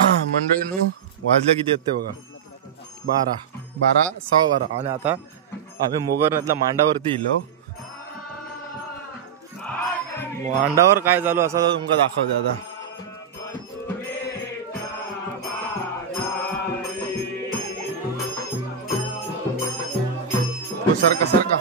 मंडळींनो वाजल्या किती येते बघा 12:15 आणि आता आम्ही मोगरनाथला मांडावरती इलो. मांडावर काय चालू असा तुमका दाखवते आता. सरका सरका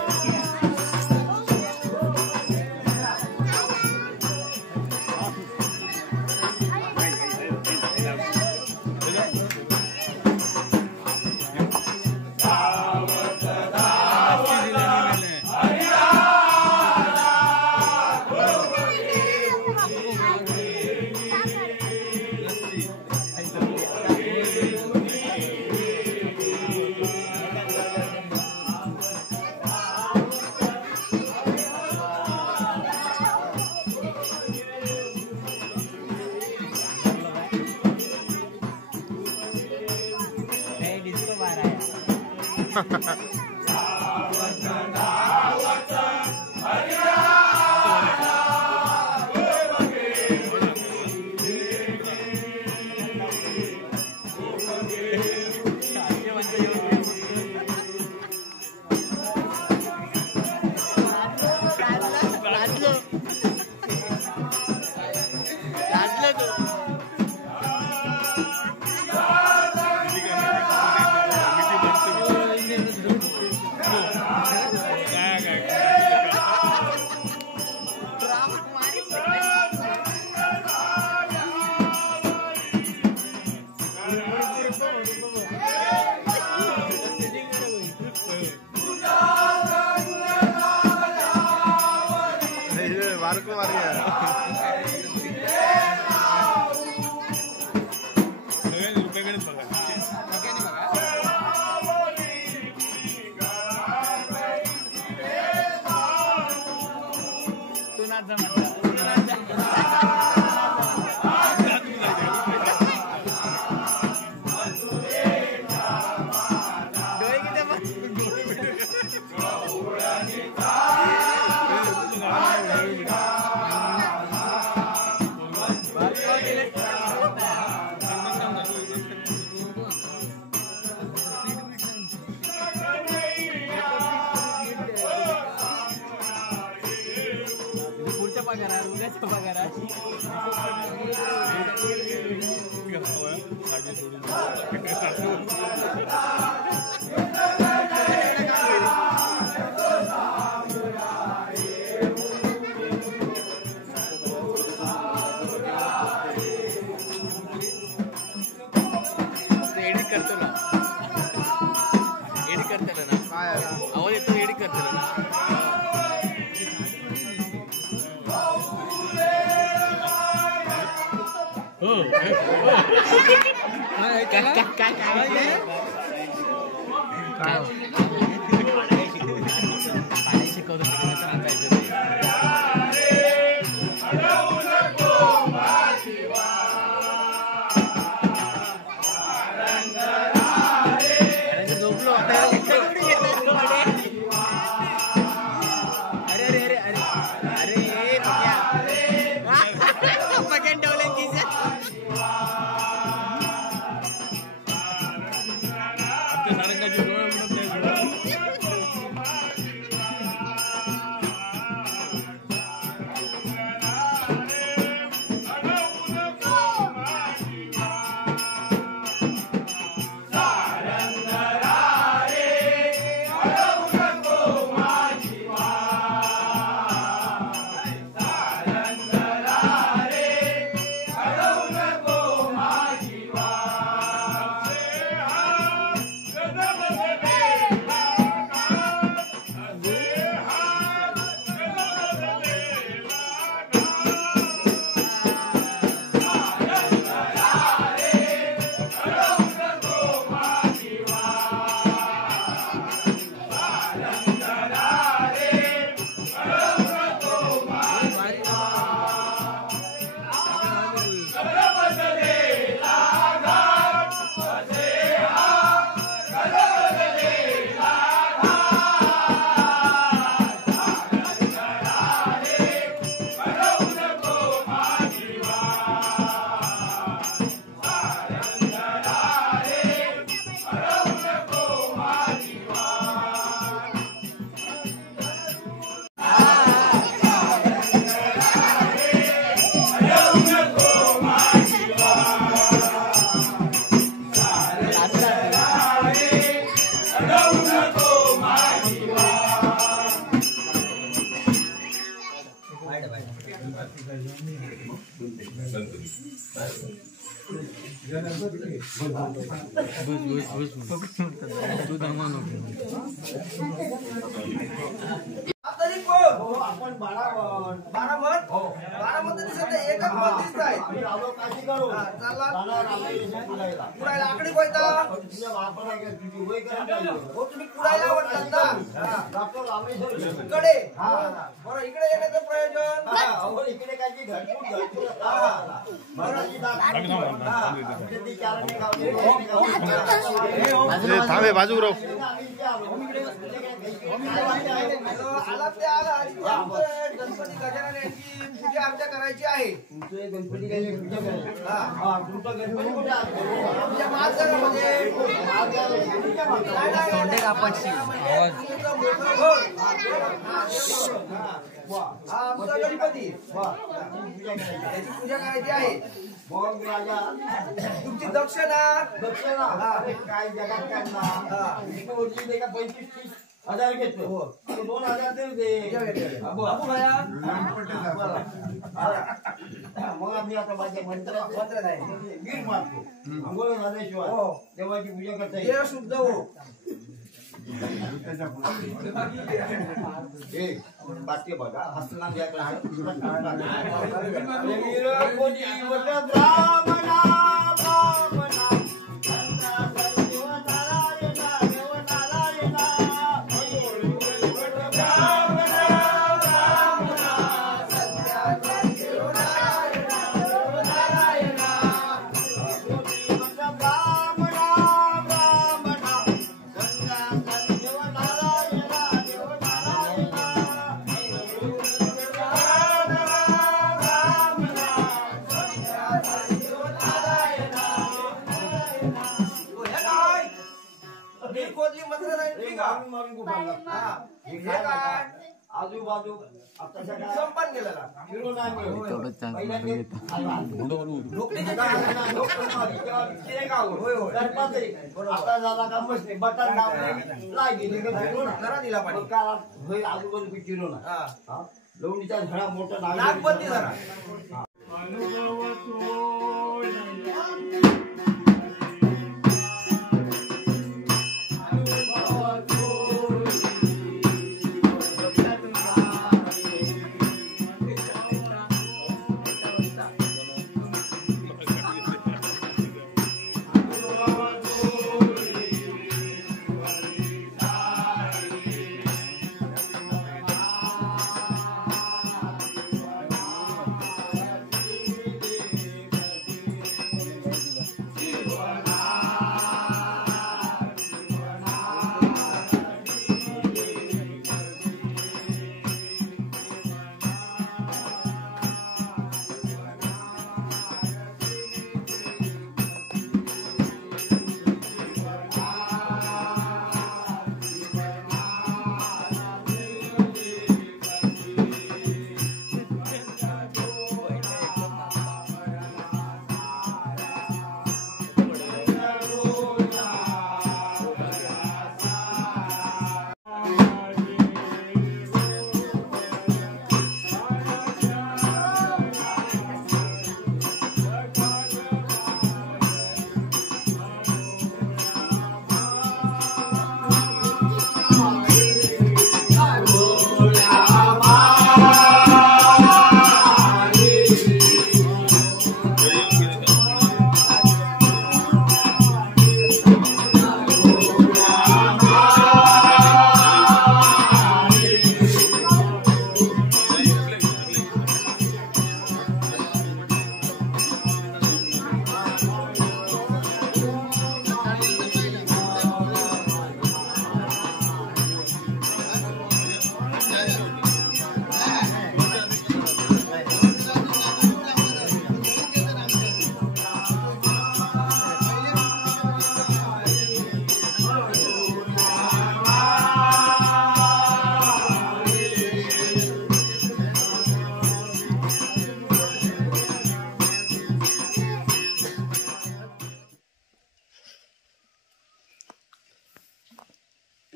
आपण 12 मत 12 मत दिसत नाही, एकच मत दिसत आहे. कुडायला आकडी कोयता हो, तुम्ही कुडायला आवडतात ना इकडे बरं, इकडे येण्याचं प्रयोजन इकडे काय थांबे बाजू राव. आला ते आला आणि ते आमचं गणपती गजानन यांची पूजा अर्चा करायची आहे. गणपती आमच्या महाजनामध्ये आमचा गणपती त्याची पूजा करायची आहे. तुमची दक्षिणा काय जगात काढणार 25-30,000 घेतो 2,000 तरी दे. मग आम्ही आता माझ्या मंत्रात वीर मारतो, अंघोळ झाल्याशिवाय देवाची पूजा करता येईल. शुद्ध हो बाकी बघा हसना आजूबाजू संपन्न गेलेला आता झाला का मस्त बटन दिला पाहिजे. आजूबाजू फिरो ना लवणीचा झळा मोठा नागपंथी जरा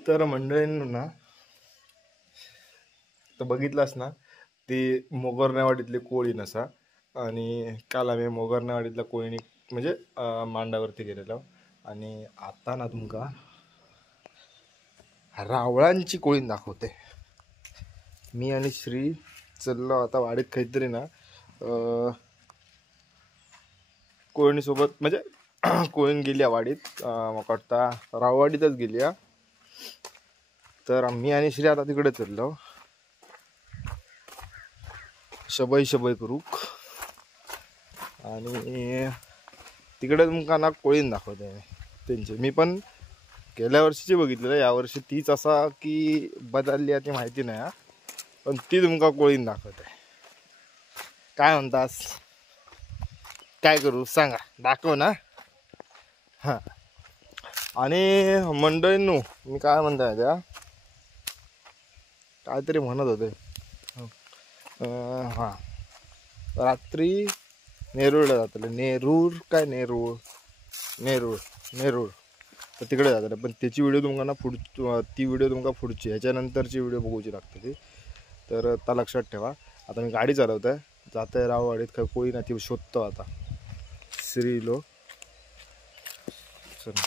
तर मंडळींनो ना, तर बघितलास ना ती मोगरनेवाडीतली कोळी नसा. आणि काल आम्ही मोगरनेवाडीतल्या कोळीनी म्हणजे मांडावरती गेलेलो. आणि आता ना तुमका रावळांची कोळीन दाखवते. मी आणि श्री चललो आता वाडीत काहीतरी ना कोळणीसोबत, म्हणजे कोळीन गेली वाडीत, म्हाका वाटता राववाडीतच गेली. तर मी आणि श्री आता तिकडे चललो शबई करूक. आणि तिकडे तुमका ना कोळीन दाखवते त्यांचे. मी पण गेल्या वर्षीची बघितलेलं, यावर्षी तीच असा की बदलली ती माहिती नाही, पण ती तुमका कोळीन दाखवते. काय म्हणतास, काय करू सांगा, दाखव ना. हां, आणि मंडळींनो मी काय म्हणताय त्या काहीतरी म्हणत होते. हां, रात्री नेरूळला जातले. नेरूळ तर तिकडे जातले. पण त्याची व्हिडिओ तुमका ना ती व्हिडिओ तुमका पुढची ह्याच्यानंतरची व्हिडिओ बघूची लागते ती. तर त्या लक्षात ठेवा. आता मी गाडी चालवत आहे, जात आहे राववाडीत. काय कोळी ना ती शोधतो आता श्रीलो. चला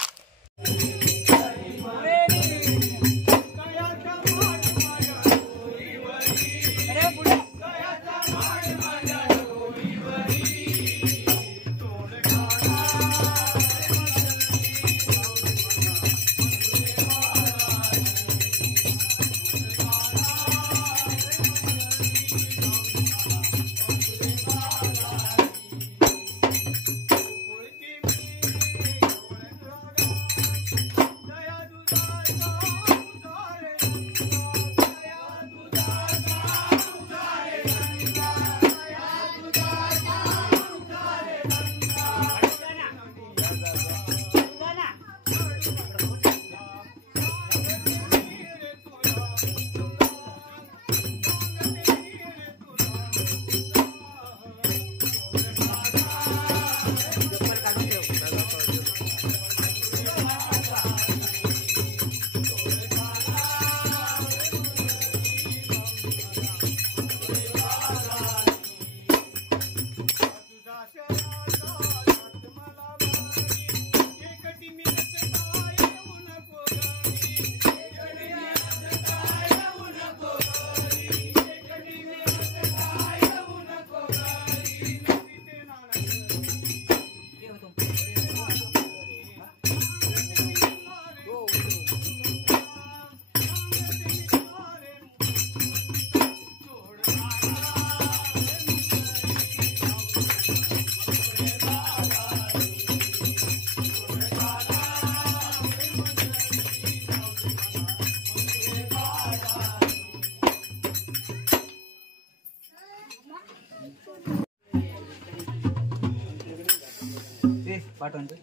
पाठवतो.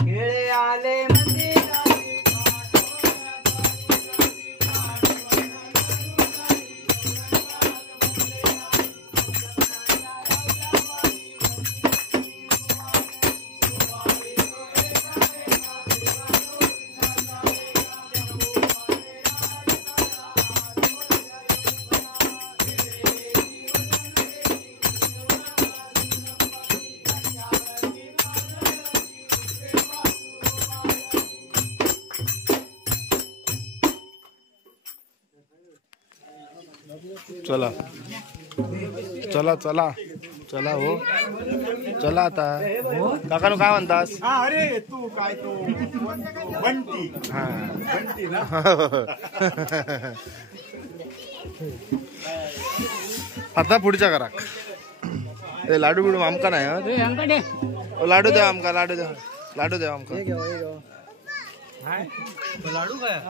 खेळे आले चला चला चला चला हो चला आता. काकानु काय म्हणतास? अरे तू काय तो बंटी. हा बंटी ना. आता पुढच्या घराक ते लाडू बिडू आमका नाही. लाडू द्या आमका, लाडू द्या आमका. लाडू काय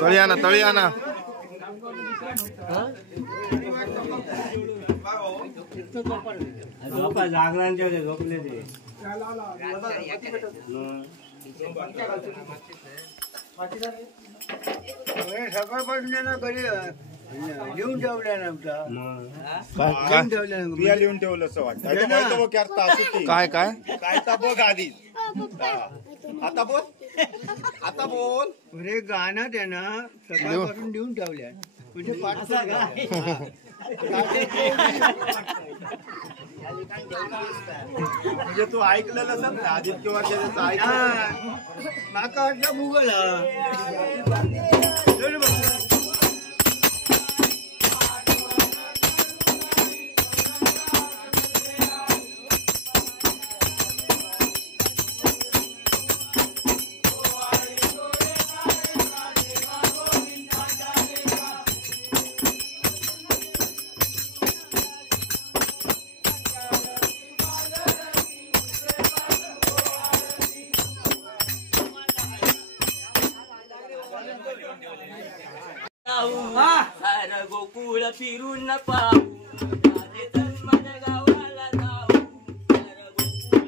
तळी आणा तळी आणा. जागरांच्या झोपले ते सकाळपासून घरी लिहून ठेवल्या काय लिहून ठेवलं असं वाटतं. काय काय काय बघ आधी आता बोल आता बोल. अरे गाणं त्यानं सकाळपासून लिहून ठेवल्या म्हणजे पाठ म्हणजे तू ऐकलेलं असेल ना आदित्य वर्षाचं ऐकलं. माका वाटलं भूगोल गोकुळ फिरून पाहू माझ्या गावाला जाऊ. गोकुळ फिरून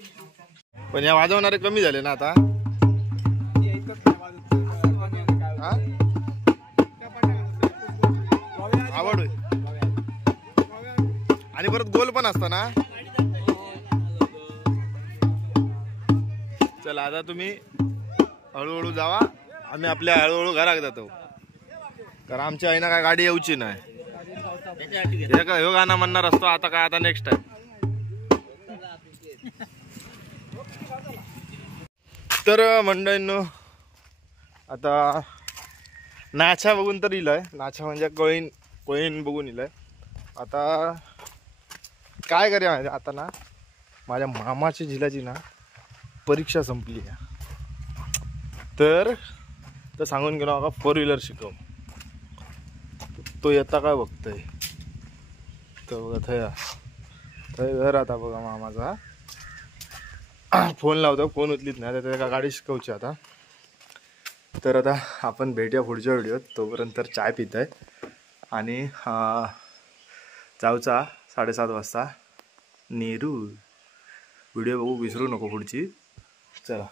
पाहू पण या वाजवणारे कमी झाले ना आता. हा? आवड होय. आणि परत गोल पण असता ना. चला आता तुम्ही हळूहळू जावा, आम्ही आपल्या हळूहळू घरात जातो, कारण आमच्या आईना काय गाडी येऊची नाही. ह्यो गाणं म्हणणार असतो आता काय, आता नेक्स्ट टाइम. तर मंडळींनो आता नाचा बघून तर इलाय, नाचा म्हणजे कोळीन बघून इलाय. आता काय करूया माहिती, आता ना माझ्या मामाच्या झिलाची ना परीक्षा संपली आहे, तर सांगून गेलो का 4 व्हीलर शिकव. तो येता काय बघतोय, तर बघा थंय घर आता बघा मामाचा. फोन लावतो, फोन उचलीत नाही, तर त्याला गाडी शिकवची आता. तर आता आपण भेटूया पुढच्या व्हिडिओत. तोपर्यंत तर चाय पित आहे आणि जाऊचा 7:30 वाजता नेहरू. व्हिडिओ बघू विसरू नको पुढची. चला.